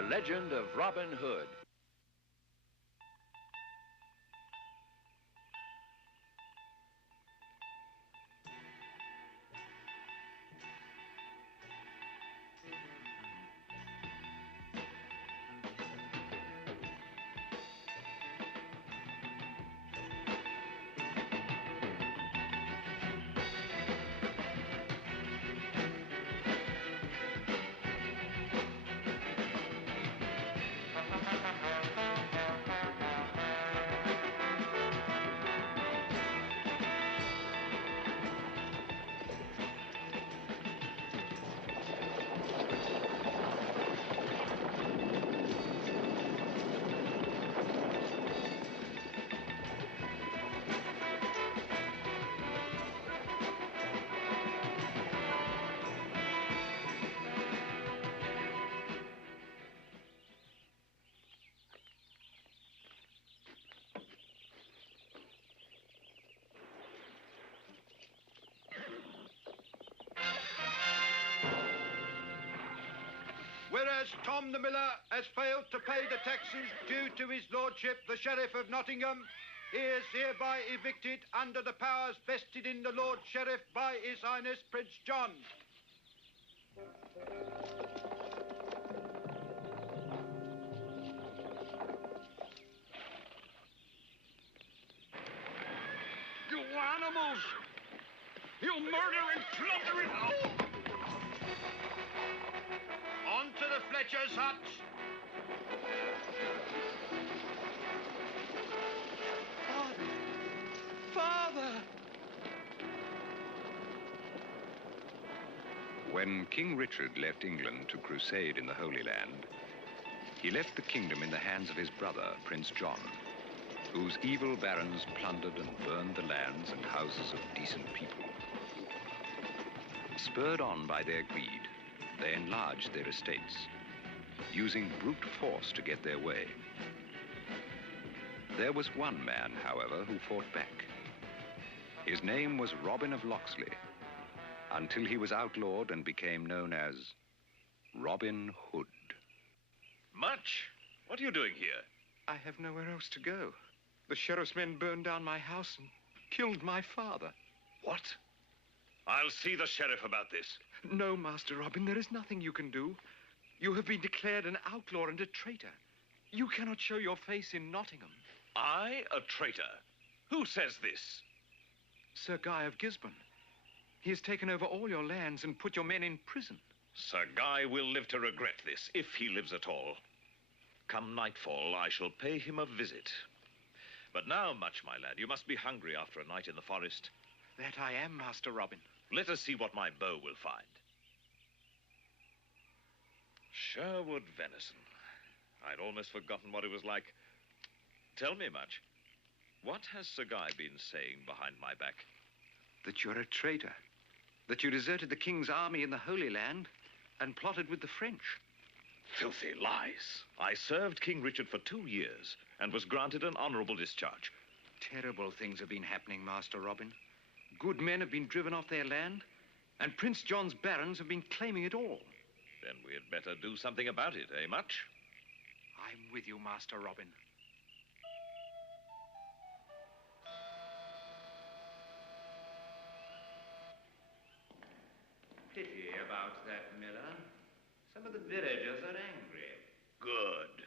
The Legend of Robin Hood. Whereas Tom the Miller has failed to pay the taxes due to his lordship, the Sheriff of Nottingham, he is hereby evicted under the powers vested in the Lord Sheriff by His Highness Prince John. You animals! You murdering, plundering... Oh. On to the Fletcher's hut. Father! When King Richard left England to crusade in the Holy Land, he left the kingdom in the hands of his brother, Prince John, whose evil barons plundered and burned the lands and houses of decent people. Spurred on by their greed, they enlarged their estates, using brute force to get their way. There was one man, however, who fought back. His name was Robin of Locksley, until he was outlawed and became known as Robin Hood. Much? What are you doing here? I have nowhere else to go. The sheriff's men burned down my house and killed my father. What? I'll see the sheriff about this. No, Master Robin, there is nothing you can do. You have been declared an outlaw and a traitor. You cannot show your face in Nottingham. I, a traitor? Who says this? Sir Guy of Gisborne. He has taken over all your lands and put your men in prison. Sir Guy will live to regret this, if he lives at all. Come nightfall, I shall pay him a visit. But now, Much, my lad, you must be hungry after a night in the forest. That I am, Master Robin. Let us see what my bow will find. Sherwood venison. I'd almost forgotten what it was like. Tell me, Much, what has Sir Guy been saying behind my back? That you're a traitor. That you deserted the king's army in the Holy Land and plotted with the French. Filthy lies. I served King Richard for 2 years and was granted an honorable discharge. Terrible things have been happening, Master Robin. Good men have been driven off their land, and Prince John's barons have been claiming it all. Then we had better do something about it, eh, Much? I'm with you, Master Robin. Pity about that miller. Some of the villagers are angry. Good.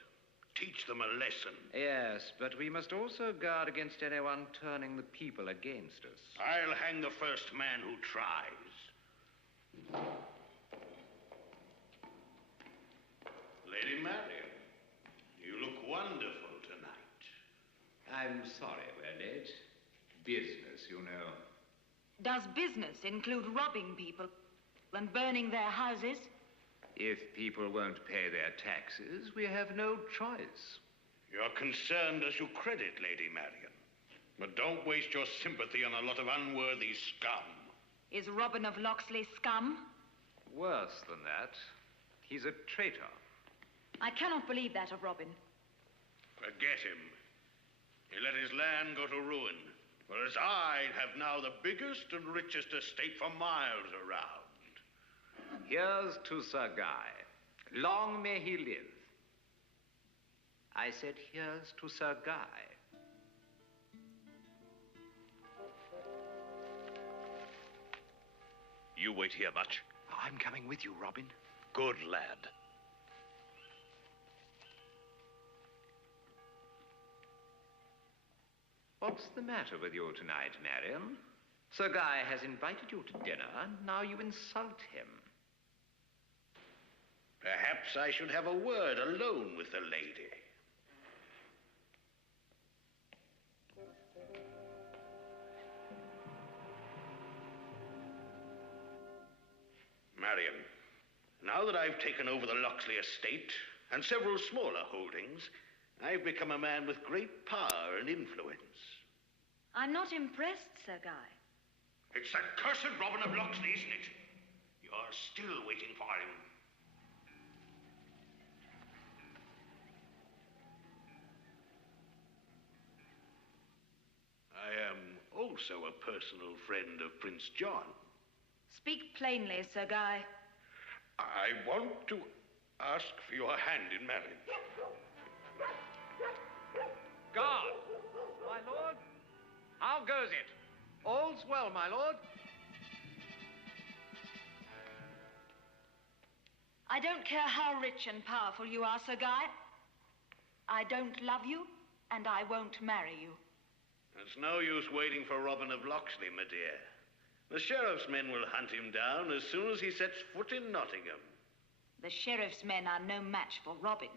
Teach them a lesson. Yes, but we must also guard against anyone turning the people against us. I'll hang the first man who tries. Lady Marian, you look wonderful tonight. I'm sorry we're late. Business, you know. Does business include robbing people and burning their houses? If people won't pay their taxes, we have no choice. You're concerned as you credit, Lady Marian. But don't waste your sympathy on a lot of unworthy scum. Is Robin of Locksley scum? Worse than that, he's a traitor. I cannot believe that of Robin. Forget him. He let his land go to ruin, whereas I have now the biggest and richest estate for miles around. Here's to Sir Guy. Long may he live. I said, here's to Sir Guy. You wait here much? I'm coming with you, Robin. Good lad. What's the matter with you tonight, Marion? Sir Guy has invited you to dinner, and now you insult him. Perhaps I should have a word alone with the lady. Marion, now that I've taken over the Loxley estate and several smaller holdings, I've become a man with great power and influence. I'm not impressed, Sir Guy. It's that cursed Robin of Loxley, isn't it? You're still waiting for him. I am also a personal friend of Prince John. Speak plainly, Sir Guy. I want to ask for your hand in marriage. Guard! My lord? How goes it? All's well, my lord. I don't care how rich and powerful you are, Sir Guy. I don't love you, and I won't marry you. There's no use waiting for Robin of Loxley, my dear. The sheriff's men will hunt him down as soon as he sets foot in Nottingham. The sheriff's men are no match for Robin.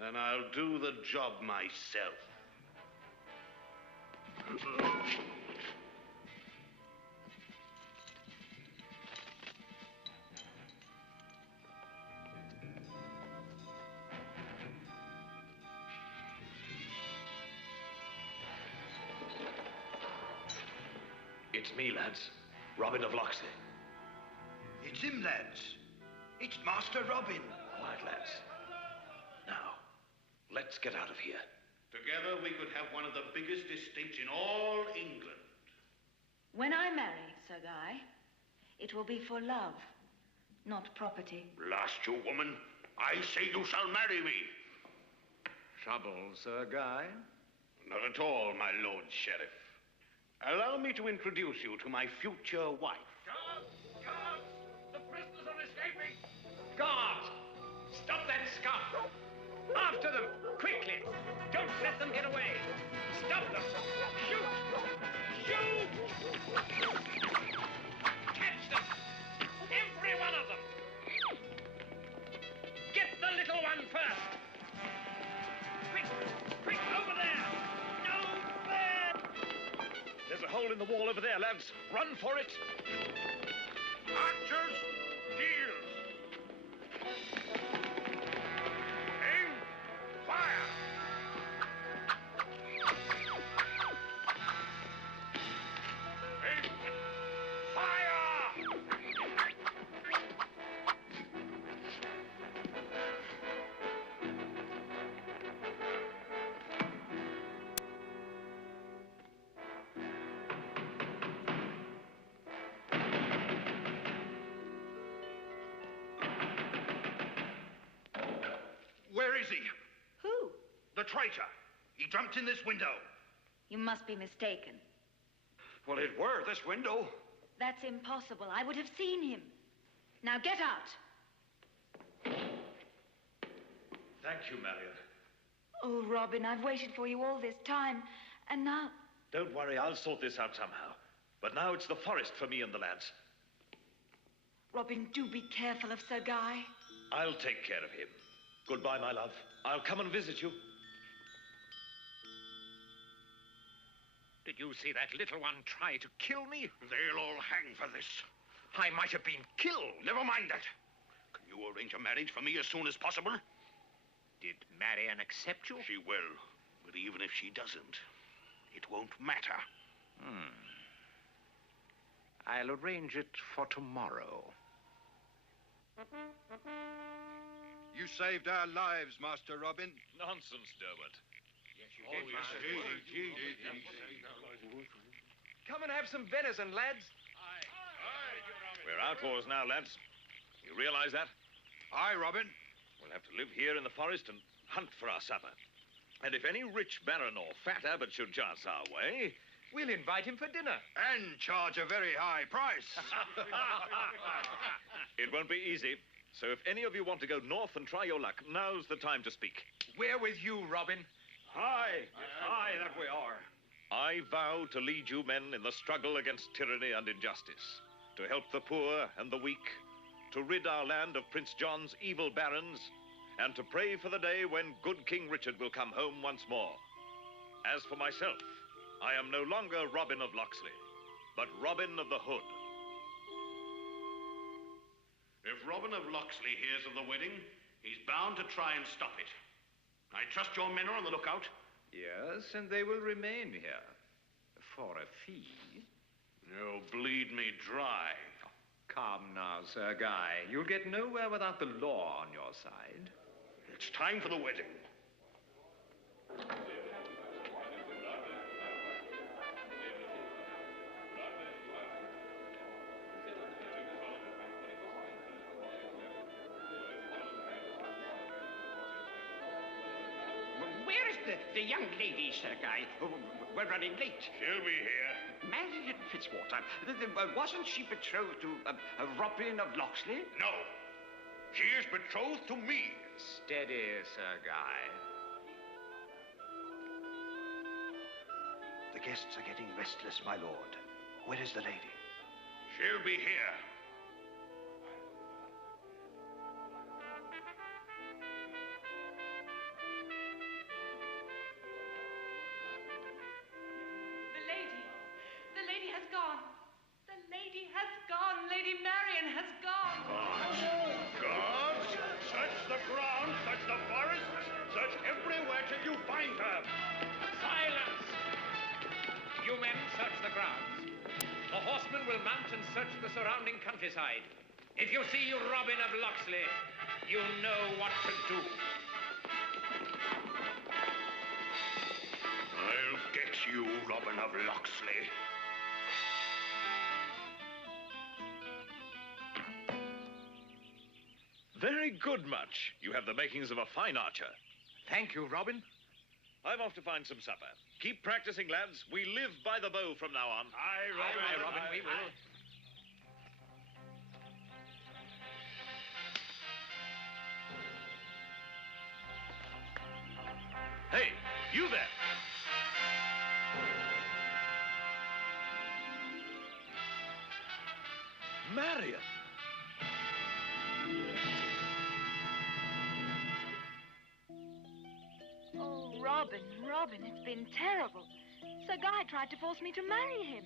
Then I'll do the job myself. It's me, lads. Robin of Loxley. It's him, lads. It's Master Robin. Quiet, lads. Now, let's get out of here. Together we could have one of the biggest estates in all England. When I marry, Sir Guy, it will be for love, not property. Blast you, woman. I say you shall marry me. Trouble, Sir Guy? Not at all, my Lord Sheriff. Allow me to introduce you to my future wife. Guards! Guards! The prisoners are escaping! Guards! Stop that scum! After them! Quickly! Don't let them get away! Stop them! Shoot! Shoot! Catch them! Every one of them! Get the little one first! Quick! Quick, over there! No, there! There's a hole in the wall over there, lads. Run for it. Archers, deal! Aim, fire! Aim, fire! Where is he? Who? The traitor. He jumped in this window. You must be mistaken. Well, it were this window. That's impossible. I would have seen him. Now get out. Thank you, Marion. Oh, Robin, I've waited for you all this time, and now... Don't worry, I'll sort this out somehow. But now it's the forest for me and the lads. Robin, do be careful of Sir Guy. I'll take care of him. Goodbye, my love. I'll come and visit you. Did you see that little one try to kill me? They'll all hang for this. I might have been killed. Never mind that. Can you arrange a marriage for me as soon as possible? Did Marian accept you? She will. But even if she doesn't, it won't matter. I'll arrange it for tomorrow. You saved our lives, Master Robin. Nonsense, Derwent. Come and have some venison, lads. We're outlaws now, lads. You realize that? Aye, Robin. We'll have to live here in the forest and hunt for our supper. And if any rich baron or fat abbot should chance our way, We'll invite him for dinner. And charge a very high price. it won't be easy. So if any of you want to go north and try your luck, now's the time to speak. We're with you, Robin. Aye, that we are. I vow to lead you men in the struggle against tyranny and injustice, to help the poor and the weak, to rid our land of Prince John's evil barons, and to pray for the day when good King Richard will come home once more. As for myself, I am no longer Robin of Locksley, but Robin of the Hood. If Robin of Locksley hears of the wedding, he's bound to try and stop it. I trust your men are on the lookout. Yes, and they will remain here for a fee. Oh, bleed me dry. Oh, come now, Sir Guy. You'll get nowhere without the law on your side. It's time for the wedding. Where is the young lady, Sir Guy? We're running late. She'll be here. Marion Fitzwater. Wasn't she betrothed to Robin of Locksley? No. She is betrothed to me. Steady, Sir Guy. The guests are getting restless, my lord. Where is the lady? She'll be here. The lady has gone. The lady has gone. Lady Marion has gone. Guards, search the ground, search the forest, search everywhere till you find her. Silence! You men search the grounds. The horsemen will mount and search the surrounding countryside. If you see Robin of Locksley, you know what to do. I'll get you, Robin of Locksley. Very good, Much. You have the makings of a fine archer. Thank you, Robin. I'm off to find some supper. Keep practicing, lads. We live by the bow from now on. Aye, Robin. Aye, Robin, we will. Hey, you there! Marion! Oh, Robin, it's been terrible. Sir Guy tried to force me to marry him.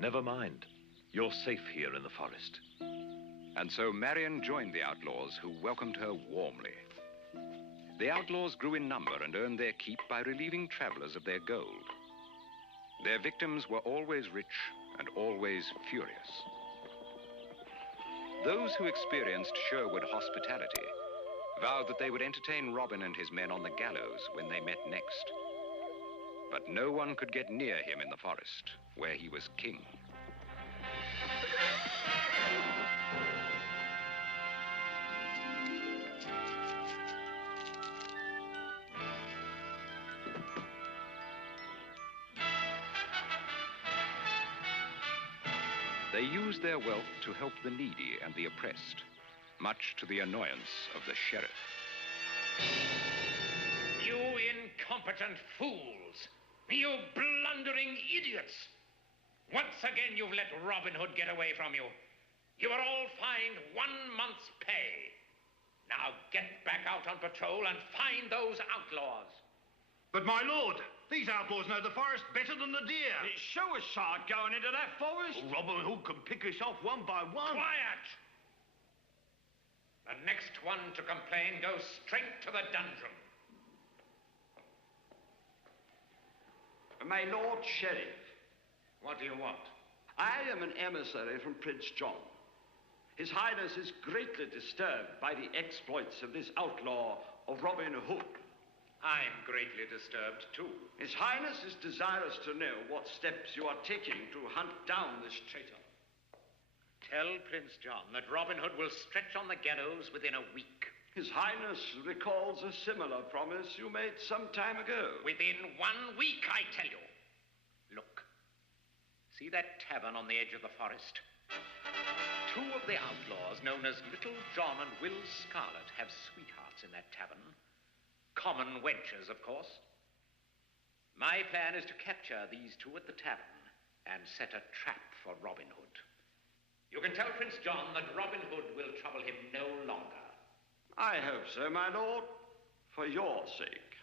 Never mind. You're safe here in the forest. And so Marion joined the outlaws, who welcomed her warmly. The outlaws grew in number and earned their keep by relieving travelers of their gold. Their victims were always rich and always furious. Those who experienced Sherwood hospitality vowed that they would entertain Robin and his men on the gallows when they met next. But no one could get near him in the forest, where he was king. They used their wealth to help the needy and the oppressed, much to the annoyance of the sheriff. You incompetent fools! You blundering idiots! Once again, you've let Robin Hood get away from you. You are all fined 1 month's pay. Now get back out on patrol and find those outlaws. But my lord, these outlaws know the forest better than the deer. Show us, sir, going into that forest. Robin Hood can pick us off one by one. Quiet! The next one to complain goes straight to the dungeon. My Lord Sheriff, What do you want? I am an emissary from Prince John. His Highness is greatly disturbed by the exploits of this outlaw of Robin Hood. I'm greatly disturbed, too. His Highness is desirous to know what steps you are taking to hunt down this traitor. Tell Prince John that Robin Hood will stretch on the gallows within a week. His Highness recalls a similar promise you made some time ago. Within 1 week, I tell you. Look. See that tavern on the edge of the forest? 2 of the outlaws, known as Little John and Will Scarlet, have sweethearts in that tavern. Common wenches, of course. My plan is to capture these 2 at the tavern and set a trap for Robin Hood. You can tell Prince John that Robin Hood will trouble him no longer. I hope so, my lord, for your sake.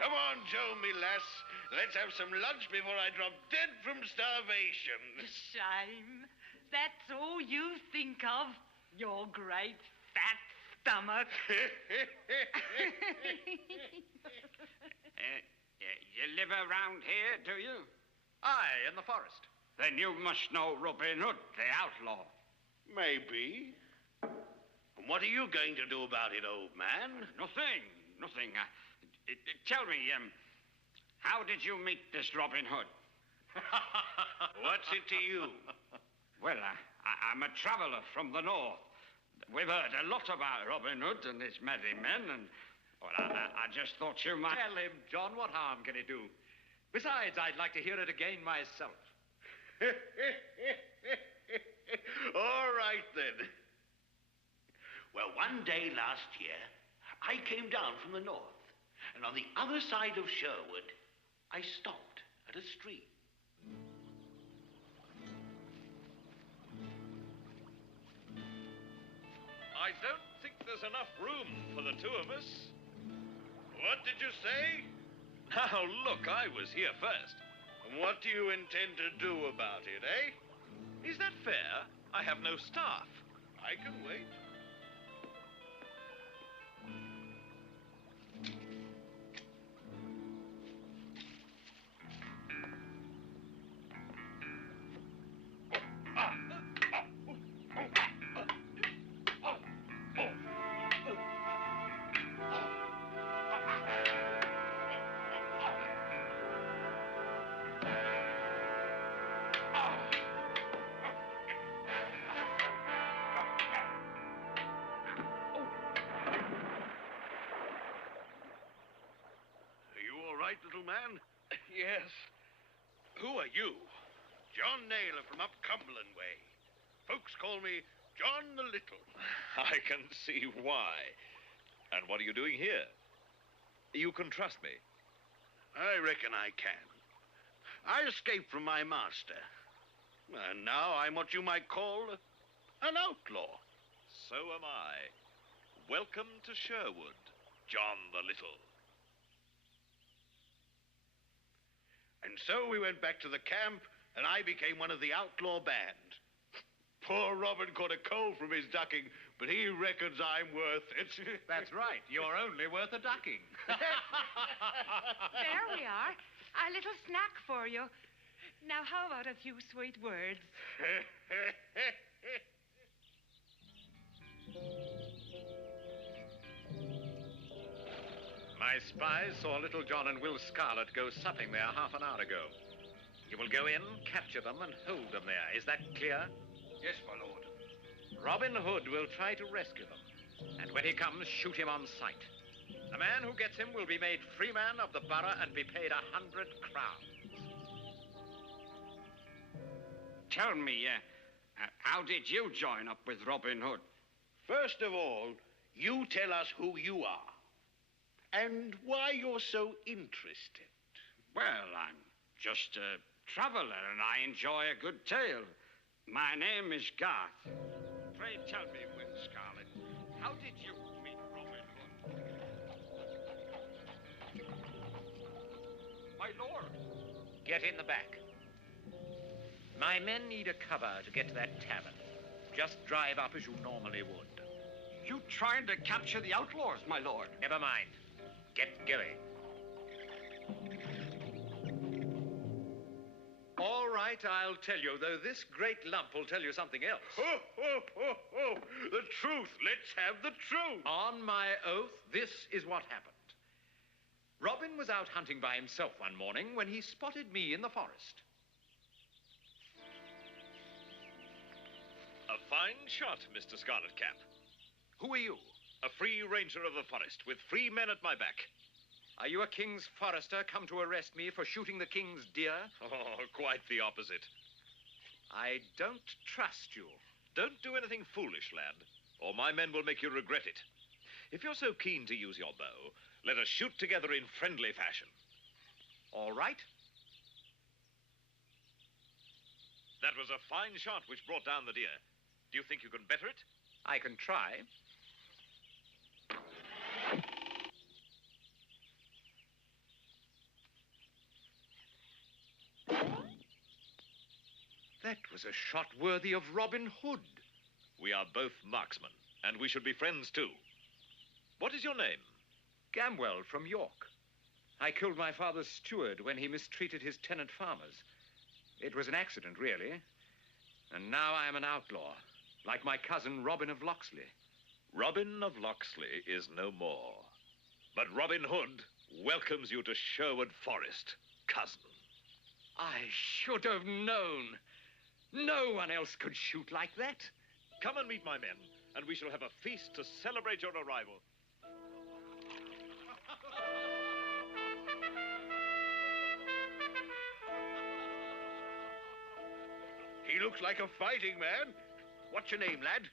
Come on, Joe, me lass. Let's have some lunch before I drop dead from starvation. Shame. That's all you think of. Your great fat stomach. You live around here, do you? Aye, in the forest. Then you must know Robin Hood, the outlaw. Maybe. And what are you going to do about it, old man? Nothing. Tell me, how did you meet this Robin Hood? What's it to you? Well, I'm a traveler from the north. We've heard a lot about Robin Hood and his merry men, and well, I just thought you might... Tell him, John, what harm can he do? Besides, I'd like to hear it again myself. All right, then. Well, one day last year, I came down from the north, and on the other side of Sherwood, I stopped at a stream. I don't think there's enough room for the 2 of us. What did you say? Now, look, I was here first. And what do you intend to do about it, eh? Is that fair? I have no staff. I can wait. Little man? Yes. Who are you? John Naylor from up Cumberland way. Folks call me John the Little. I can see why. And what are you doing here? You can trust me. I reckon I can. I escaped from my master. And now I'm what you might call an outlaw. So am I. Welcome to Sherwood, John the Little. And so we went back to the camp, and I became one of the outlaw band. Poor Robin caught a cold from his ducking, but he reckons I'm worth it. That's right. You're only worth a ducking. There we are. A little snack for you. Now, how about a few sweet words? My spies saw Little John and Will Scarlet go supping there half an hour ago. You will go in, capture them, and hold them there. Is that clear? Yes, my lord. Robin Hood will try to rescue them. And when he comes, shoot him on sight. The man who gets him will be made freeman of the borough and be paid 100 crowns. Tell me, how did you join up with Robin Hood? First of all, you tell us who you are. And why you're so interested. Well, I'm just a traveler, and I enjoy a good tale. My name is Garth. Pray tell me, Will Scarlet, how did you meet Robin Hood? My lord. Get in the back. My men need a cover to get to that tavern. Just drive up as you normally would. You trying to capture the outlaws, my lord? Never mind. Get going. All right, I'll tell you, though this great lump will tell you something else. Ho, ho, ho, ho! The truth. Let's have the truth. On my oath, this is what happened. Robin was out hunting by himself one morning when he spotted me in the forest. A fine shot, Mr. Scarlet Cap. Who are you? A free ranger of the forest with 3 men at my back. Are you a king's forester come to arrest me for shooting the king's deer? Oh, quite the opposite. I don't trust you. Don't do anything foolish, lad, or my men will make you regret it. If you're so keen to use your bow, let us shoot together in friendly fashion. All right. That was a fine shot which brought down the deer. Do you think you can better it? I can try. That was a shot worthy of Robin Hood. We are both marksmen, and we should be friends too. What is your name? Gamwell from York. I killed my father's steward when he mistreated his tenant farmers. It was an accident, really. And now I am an outlaw, like my cousin Robin of Locksley. Robin of Locksley is no more. But Robin Hood welcomes you to Sherwood Forest, cousin. I should have known. No one else could shoot like that. Come and meet my men, and we shall have a feast to celebrate your arrival. He looks like a fighting man. What's your name, lad?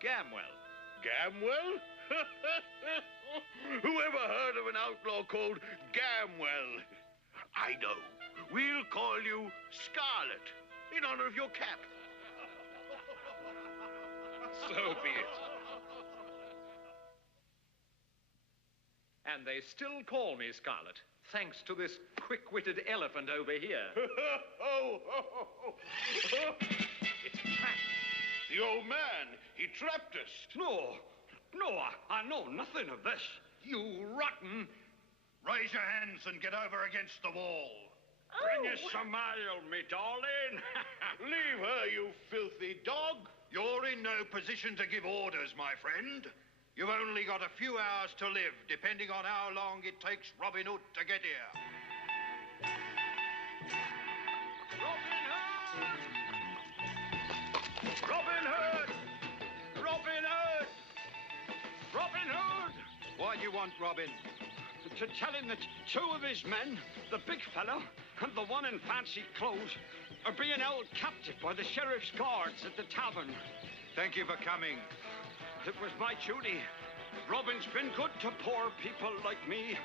Gamwell. Gamwell? Whoever heard of an outlaw called Gamwell? I know. We'll call you Scarlet, in honor of your cap. So be it. And they still call me Scarlet, thanks to this quick-witted elephant over here. It's trapped. The old man, he trapped us. No, I know nothing of this. You rotten... Raise your hands and get over against the wall. Bring us some ale, me darling. Leave her, you filthy dog. You're in no position to give orders, my friend. You've only got a few hours to live, depending on how long it takes Robin Hood to get here. Robin Hood! Robin Hood! Robin Hood! Robin Hood! What do you want, Robin? To tell him that 2 of his men, the big fellow and the one in fancy clothes, are being held captive by the sheriff's guards at the tavern. Thank you for coming. It was my duty. Robin's been good to poor people like me.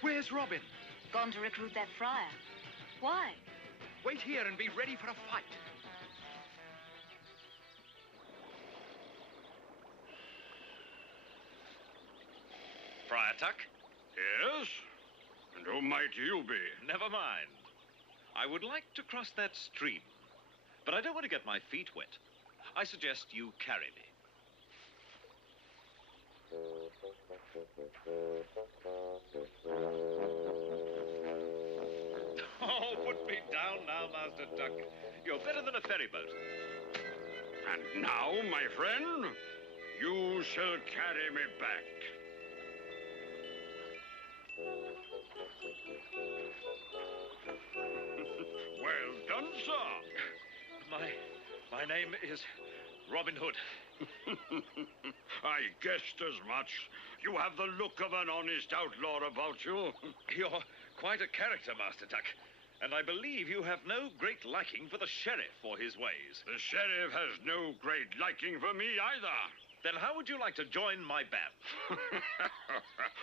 Where's Robin? Gone to recruit that friar. Why? Wait here and be ready for a fight. Friar Tuck? Yes? And who might you be? Never mind. I would like to cross that stream, but I don't want to get my feet wet. I suggest you carry me. Oh, put me down now, Master Duck. You're better than a ferry boat. And now, my friend, you shall carry me back. Well done, sir. My name is Robin Hood. I guessed as much. You have the look of an honest outlaw about you. You're quite a character, Master Duck. And I believe you have no great liking for the sheriff or his ways. The sheriff has no great liking for me either. Then how would you like to join my band?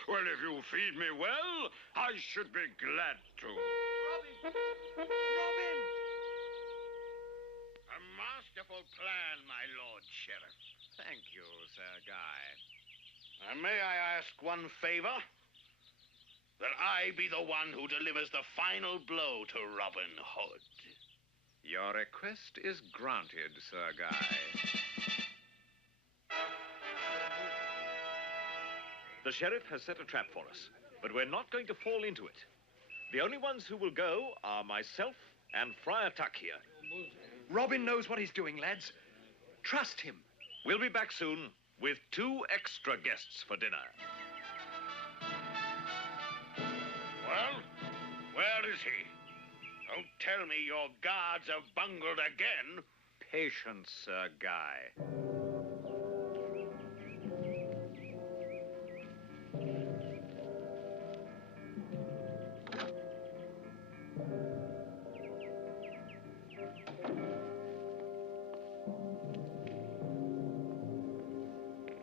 Well, if you feed me well, I should be glad to. Robin! A masterful plan, my Lord Sheriff. Thank you, Sir Guy. May I ask one favor? That I be the one who delivers the final blow to Robin Hood. Your request is granted, Sir Guy. The sheriff has set a trap for us, but we're not going to fall into it. The only ones who will go are myself and Friar Tuck here. Robin knows what he's doing, lads. Trust him. We'll be back soon with 2 extra guests for dinner. Well, where is he? Don't tell me your guards have bungled again. Patience, Sir Guy.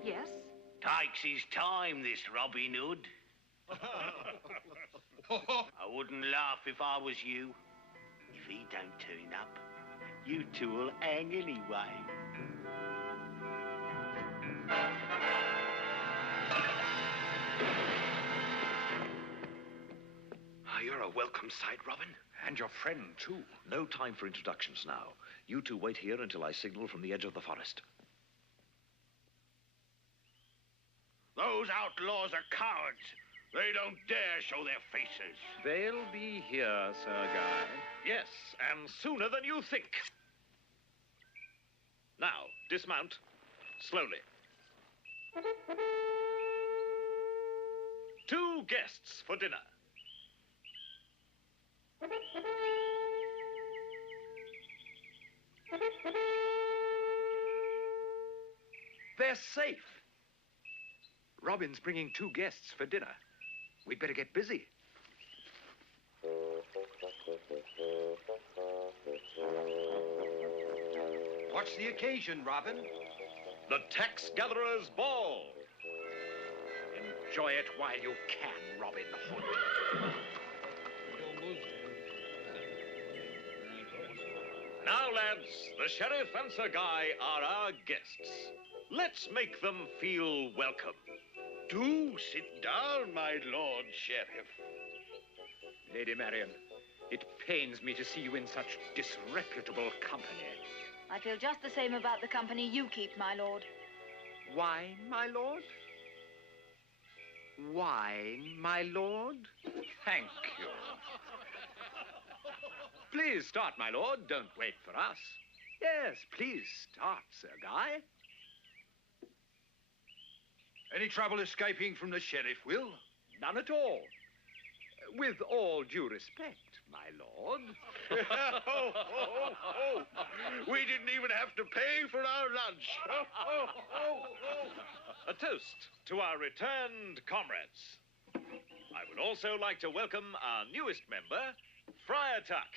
Yes? Takes his time, this Robin Hood. I wouldn't laugh if I was you. If he don't turn up, you two will hang anyway. You're a welcome sight, Robin. And your friend, too. No time for introductions now. You two wait here until I signal from the edge of the forest. Those outlaws are cowards. They don't dare show their faces. They'll be here, Sir Guy. Yes, and sooner than you think. Now, dismount. Slowly. 2 guests for dinner. They're safe. Robin's bringing 2 guests for dinner. We'd better get busy. What's the occasion, Robin? The Tax Gatherers' Ball. Enjoy it while you can, Robin Hood. Now, lads, the sheriff and Sir Guy are our guests. Let's make them feel welcome. Do sit down, my Lord Sheriff. Lady Marion, it pains me to see you in such disreputable company. I feel just the same about the company you keep, my lord. Wine, my lord? Wine, my lord? Thank you. Please start, my lord. Don't wait for us. Yes, please start, Sir Guy. Any trouble escaping from the sheriff, Will? None at all. With all due respect, my lord. We didn't even have to pay for our lunch. A toast to our returned comrades. I would also like to welcome our newest member, Friar Tuck.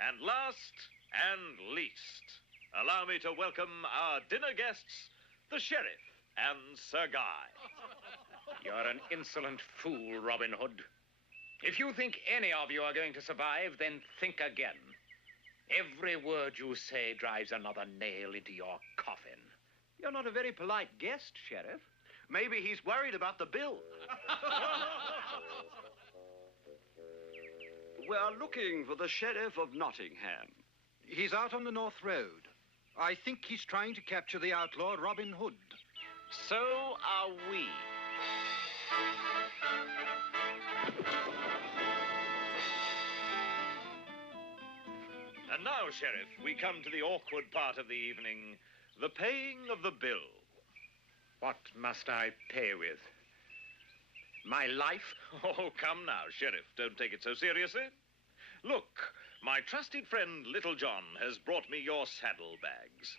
And last and least, allow me to welcome our dinner guests, the sheriff and Sir Guy. You're an insolent fool, Robin Hood. If you think any of you are going to survive, then think again. Every word you say drives another nail into your coffin. You're not a very polite guest, Sheriff. Maybe he's worried about the bill. We're looking for the Sheriff of Nottingham. He's out on the North Road. I think he's trying to capture the outlaw Robin Hood. So are we. And now, Sheriff, we come to the awkward part of the evening, the paying of the bill. What must I pay with? My life? Oh, come now, Sheriff, don't take it so seriously. Look, my trusted friend Little John has brought me your saddlebags.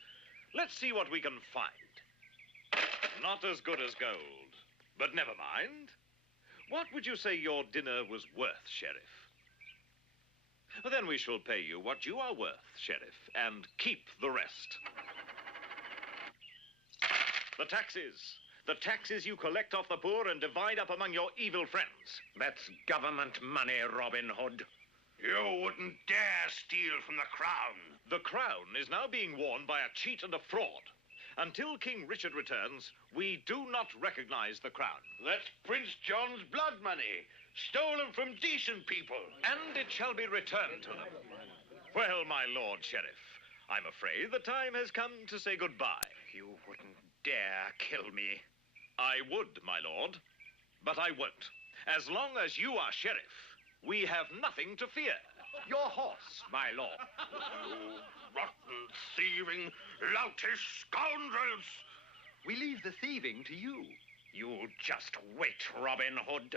Let's see what we can find. Not as good as gold, but never mind. What would you say your dinner was worth, Sheriff? Then we shall pay you what you are worth, Sheriff, and keep the rest. The taxes. The taxes you collect off the poor and divide up among your evil friends. That's government money, Robin Hood. You wouldn't dare steal from the crown. The crown is now being worn by a cheat and a fraud. Until King Richard returns, we do not recognize the crown. That's Prince John's blood money, stolen from decent people. And it shall be returned to them. Well, my Lord Sheriff, I'm afraid the time has come to say goodbye. You wouldn't dare kill me. I would, my lord, but I won't. As long as you are sheriff, we have nothing to fear. Your horse, my lord. You rotten, thieving, loutish scoundrels! We leave the thieving to you. You just wait, Robin Hood.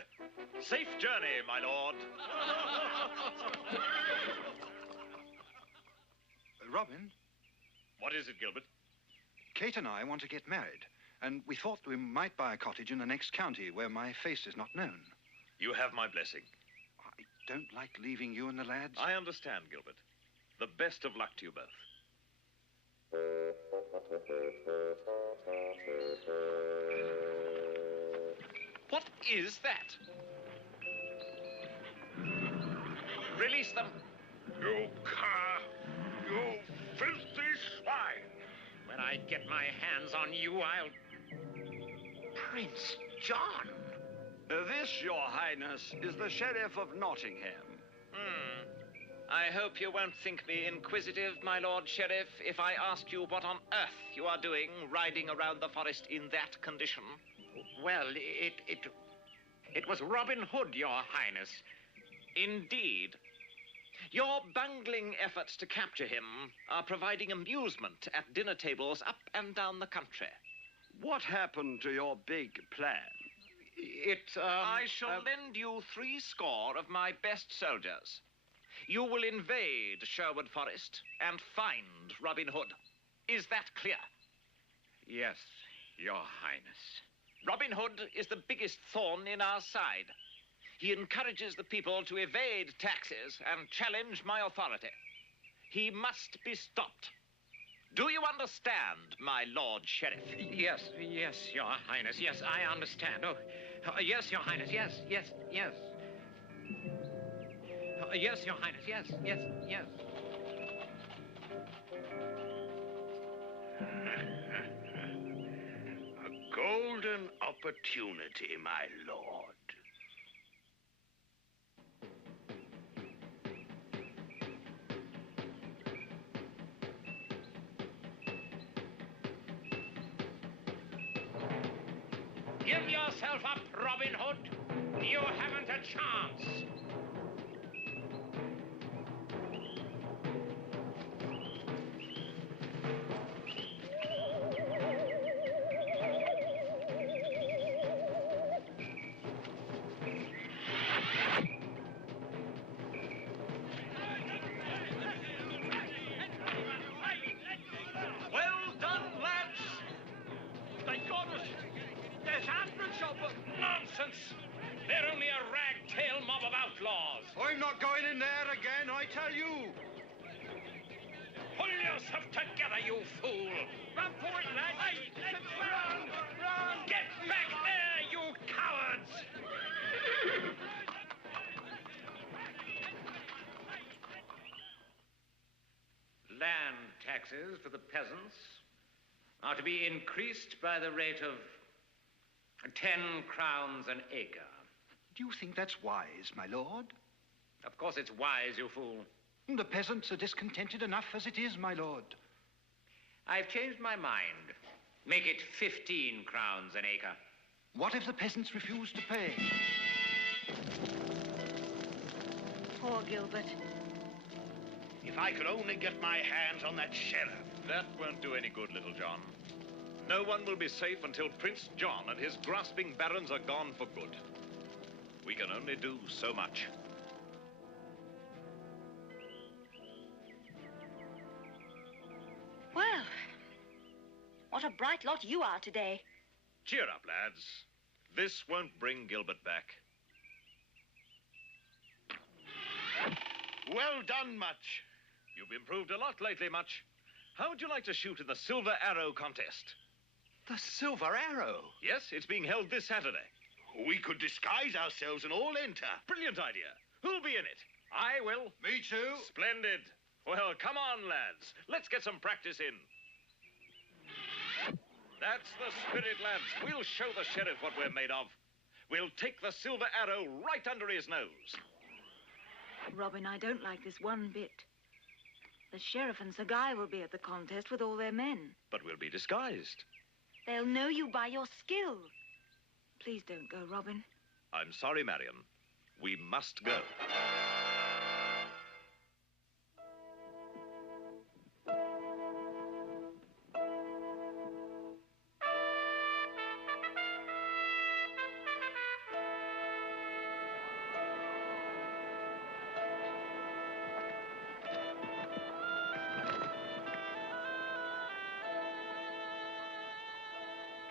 Safe journey, my lord. Robin, What is it, Gilbert? Kate and I want to get married, and we thought we might buy a cottage in the next county where my face is not known. You have my blessing. I don't like leaving you and the lads. I understand, Gilbert. The best of luck to you both. What is that? Release them. You cur! You filthy swine! When I get my hands on you, I'll... Prince John! This, Your Highness, is the Sheriff of Nottingham. I hope you won't think me inquisitive, my Lord Sheriff, if I ask you what on earth you are doing riding around the forest in that condition. Well, it was Robin Hood, Your Highness. Indeed. Your bungling efforts to capture him are providing amusement at dinner tables up and down the country. What happened to your big plan? I shall lend you 60 of my best soldiers. You will invade Sherwood Forest and find Robin Hood. Is that clear? Yes, Your Highness. Robin Hood is the biggest thorn in our side. He encourages the people to evade taxes and challenge my authority. He must be stopped. Do you understand, my Lord Sheriff? Yes, Your Highness. Yes, I understand. Yes, Your Highness. Yes. Yes, Your Highness. Yes. A golden opportunity, my lord. Give yourself up, Robin Hood. You haven't a chance. Well done, lads! They got us. There's hundreds of them. Nonsense. They're only a ragtail mob of outlaws. I'm not going in there again, I tell you. Pull yourself together, you fool. Run for it, lads. Run! Get back there, you cowards! Land taxes for the peasants are to be increased by the rate of 10 crowns an acre. Do you think that's wise, my lord? Of course it's wise, you fool. The peasants are discontented enough as it is, my lord. I've changed my mind. Make it 15 crowns an acre. What if the peasants refuse to pay? Poor Gilbert. If I could only get my hands on that sheriff. That won't do any good, Little John. No one will be safe until Prince John and his grasping barons are gone for good. We can only do so much. Well, what a bright lot you are today. Cheer up, lads. This won't bring Gilbert back. Well done, Much. You've improved a lot lately, Much. How would you like to shoot in the Silver Arrow contest? The Silver Arrow. Yes, it's being held this Saturday. We could disguise ourselves and all enter. Brilliant idea. Who'll be in it? I will. Me too. Splendid. Well, come on, lads. Let's get some practice in. That's the spirit, lads. We'll show the sheriff what we're made of. We'll take the Silver Arrow right under his nose. Robin, I don't like this one bit. The sheriff and Sir Guy will be at the contest with all their men. But we'll be disguised. They'll know you by your skill. Please don't go, Robin. I'm sorry, Marion. We must go.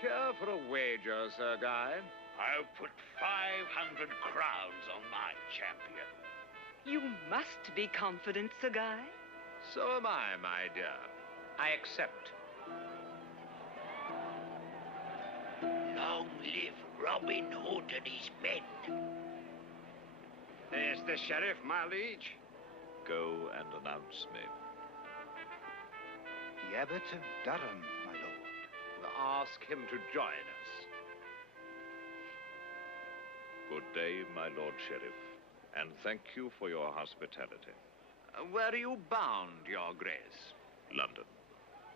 Care for a wager, Sir Guy? I'll put 500 crowns on my champion. You must be confident, Sir Guy. So am I, my dear. I accept. Long live Robin Hood and his men. There's the sheriff, my liege. Go and announce me. The Abbot of Durham, my lord. Ask him to join us. Good day, my Lord Sheriff, and thank you for your hospitality. Where are you bound, Your Grace? London.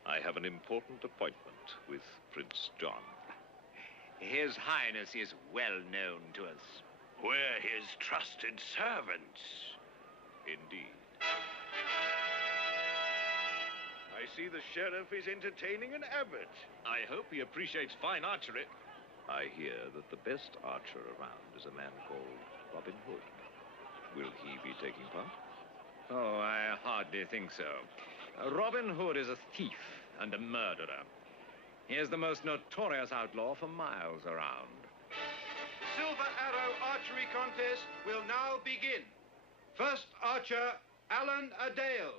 I have an important appointment with Prince John. His Highness is well known to us. We're his trusted servants. Indeed. I see the sheriff is entertaining an abbot. I hope he appreciates fine archery. I hear that the best archer around is a man called Robin Hood. Will he be taking part? Oh, I hardly think so. Robin Hood is a thief and a murderer. He is the most notorious outlaw for miles around. The Silver Arrow Archery Contest will now begin. First archer, Alan Adale.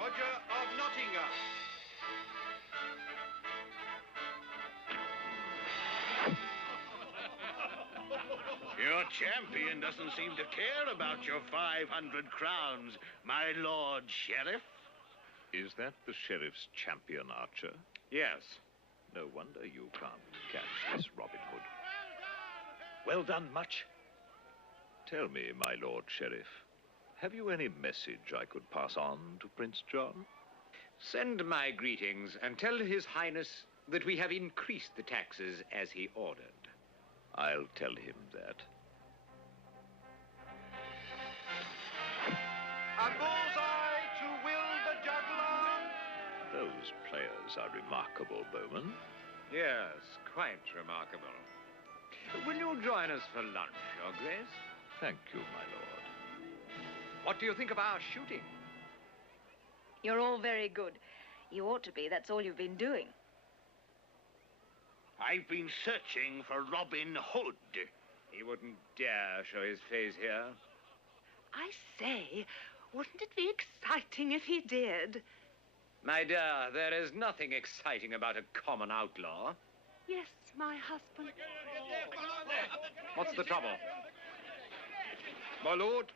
Roger of Nottingham. Your champion doesn't seem to care about your 500 crowns, my Lord Sheriff. Is that the sheriff's champion archer? Yes. No wonder you can't catch this Robin Hood. Well done, Much. Tell me, my Lord Sheriff, have you any message I could pass on to Prince John? Send my greetings and tell His Highness that we have increased the taxes as he ordered. I'll tell him that. A bullseye to Will the Juggler. Those players are remarkable, Bowman. Yes, quite remarkable. Will you join us for lunch, Your Grace? Thank you, my lord. What do you think of our shooting? You're all very good. You ought to be. That's all you've been doing. I've been searching for Robin Hood. He wouldn't dare show his face here. I say, wouldn't it be exciting if he did? My dear, there is nothing exciting about a common outlaw. Yes, my husband. What's the trouble? My lord,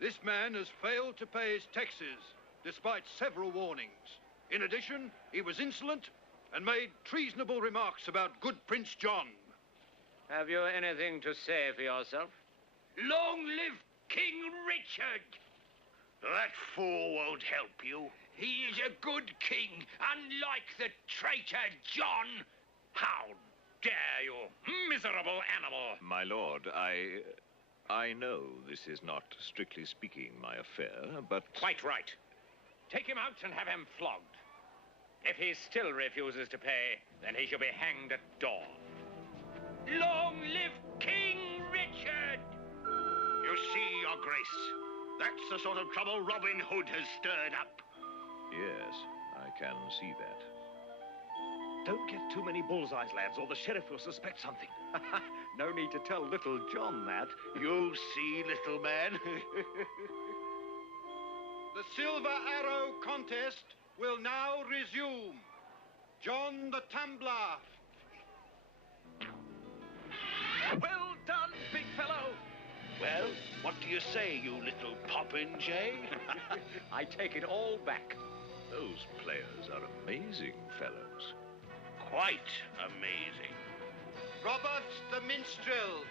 this man has failed to pay his taxes, despite several warnings. In addition, he was insolent and made treasonable remarks about good Prince John. Have you anything to say for yourself? Long live King Richard! That fool won't help you. He is a good king, unlike the traitor John. How dare you, miserable animal! My lord, I know this is not, strictly speaking, my affair, but... Quite right. Take him out and have him flogged. If he still refuses to pay, then he shall be hanged at dawn. Long live King Richard! You see, Your Grace, that's the sort of trouble Robin Hood has stirred up. Yes, I can see that. Don't get too many bullseyes, lads, or the sheriff will suspect something. No need to tell little John that. You see, little man. The Silver Arrow Contest will now resume. John the Tumbler. Well done, big fellow. Well, what do you say, you little popinjay? I take it all back. Those players are amazing fellows. Quite amazing. Robert the Minstrel.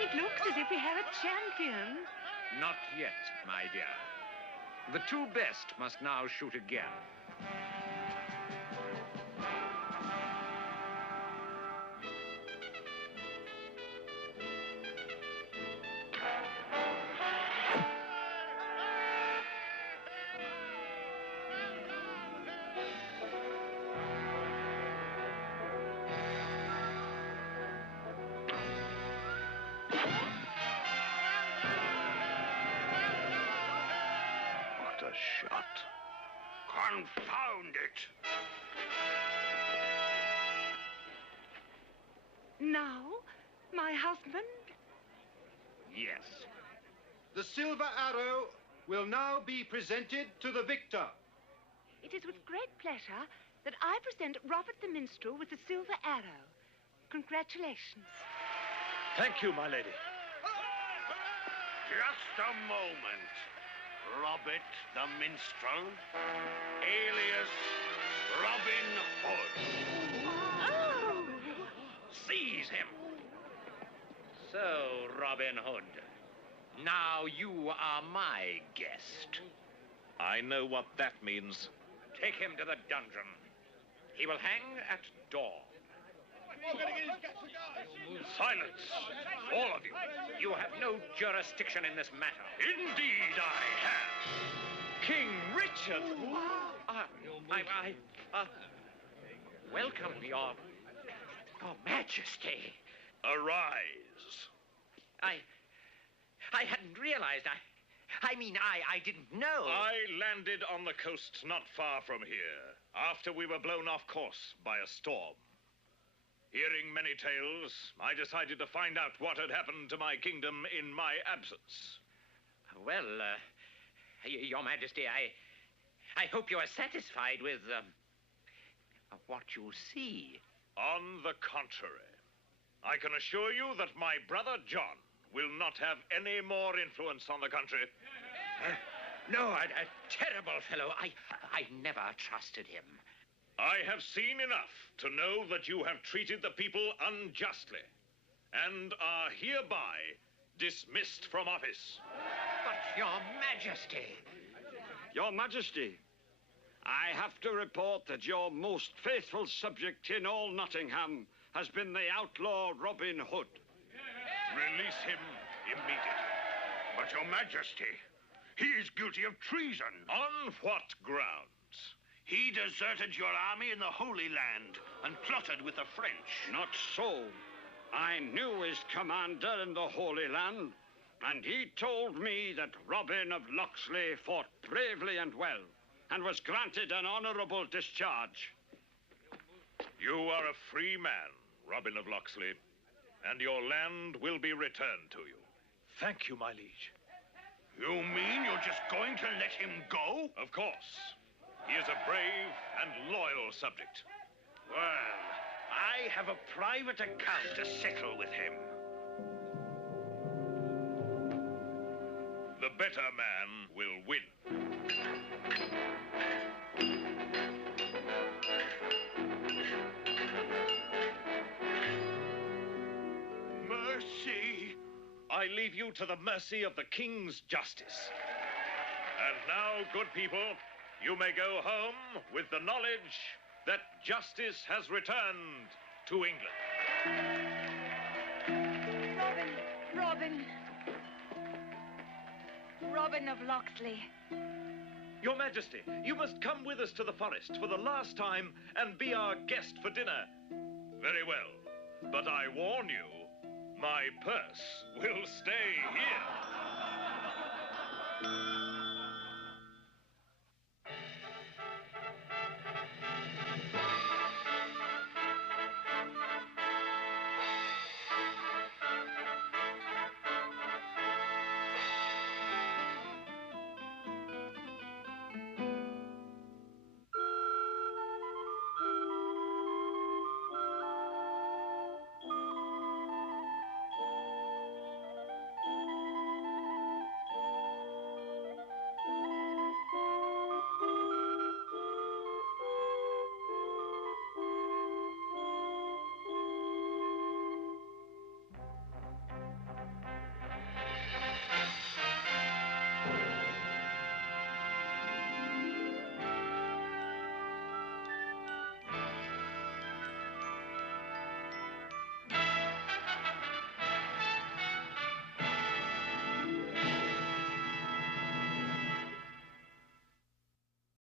It looks as if we have a champion. Not yet, my dear. The two best must now shoot again. What a shot. Confound it! Now, my husband? Yes. The silver arrow will now be presented to the victor. It is with great pleasure that I present Robert the Minstrel with the silver arrow. Congratulations. Thank you, my lady. Just a moment. Robert the Minstrel, alias Robin Hood. Oh! Seize him. So, Robin Hood, now you are my guest. I know what that means. Take him to the dungeon. He will hang at dawn. Silence, all of you. You have no jurisdiction in this matter. Indeed I have. King Richard! Welcome, your Majesty. Arise. I hadn't realized. I didn't know. I landed on the coast not far from here, after we were blown off course by a storm. Hearing many tales, I decided to find out what had happened to my kingdom in my absence. Well, Your Majesty, I hope you are satisfied with what you see. On the contrary, I can assure you that my brother John will not have any more influence on the country. No, a terrible fellow. I never trusted him. I have seen enough to know that you have treated the people unjustly and are hereby dismissed from office. But, Your Majesty. Your Majesty, I have to report that your most faithful subject in all Nottingham has been the outlaw Robin Hood. Release him immediately. But, Your Majesty, he is guilty of treason. On what grounds? He deserted your army in the Holy Land and plotted with the French. Not so. I knew his commander in the Holy Land, and he told me that Robin of Locksley fought bravely and well, and was granted an honorable discharge. You are a free man, Robin of Locksley, and your land will be returned to you. Thank you, my liege. You mean you're just going to let him go? Of course. He is a brave and loyal subject. Well, I have a private account to settle with him. The better man will win. Mercy! I leave you to the mercy of the king's justice. And now, good people, you may go home with the knowledge that justice has returned to England. Robin of Locksley. Your Majesty, you must come with us to the forest for the last time and be our guest for dinner. Very well, but I warn you, my purse will stay here.